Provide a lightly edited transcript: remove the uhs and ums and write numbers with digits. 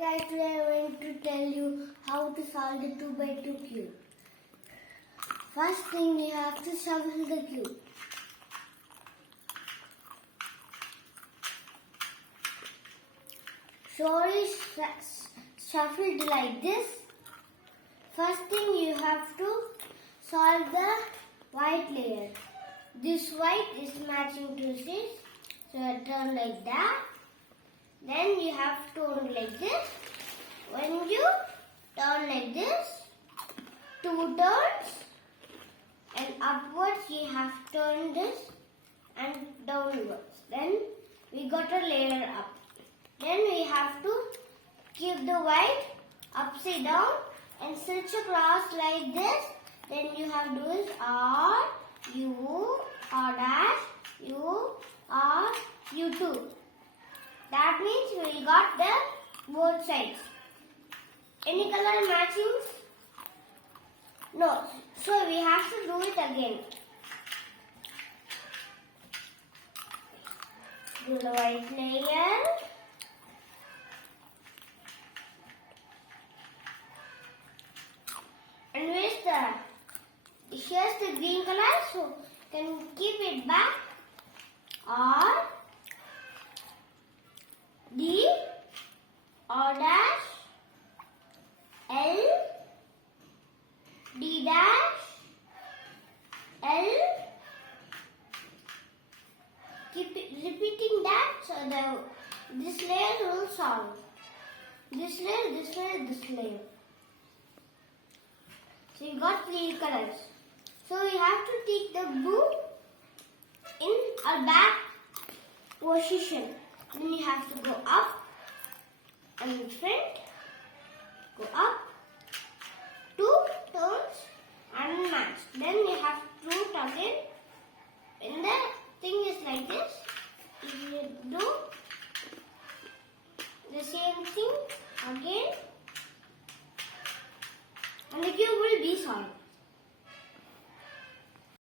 Guys, today I am going to tell you how to solve the 2 by 2 cube. First thing, we have to shuffle the cube. So it's shuffled like this. First thing, you have to solve the white layer. This white is matching to this. So I turn like that. Then you have to turn like this. When you turn like this, 2 turns, and upwards you have to turn this and downwards. Then we got a layer up. Then we have to keep the white upside down and stretch across like this. Then you have to do is R, U, R dash, U, R, U2. That means we got the both sides. Any color matchings? No. So we have to do it again. Do the white layer. And here's the green color, so you can keep it back. R, D, R dash, L, D dash, L. Keep repeating that so this layer will solve. This layer, this layer, this layer. So you got 3 colors. So we have to take the blue in our back position. Then you have to go up and in front, go up, 2 turns and match. Then you have to do it again. When the thing is like this, you do the same thing again and the cube will be solved.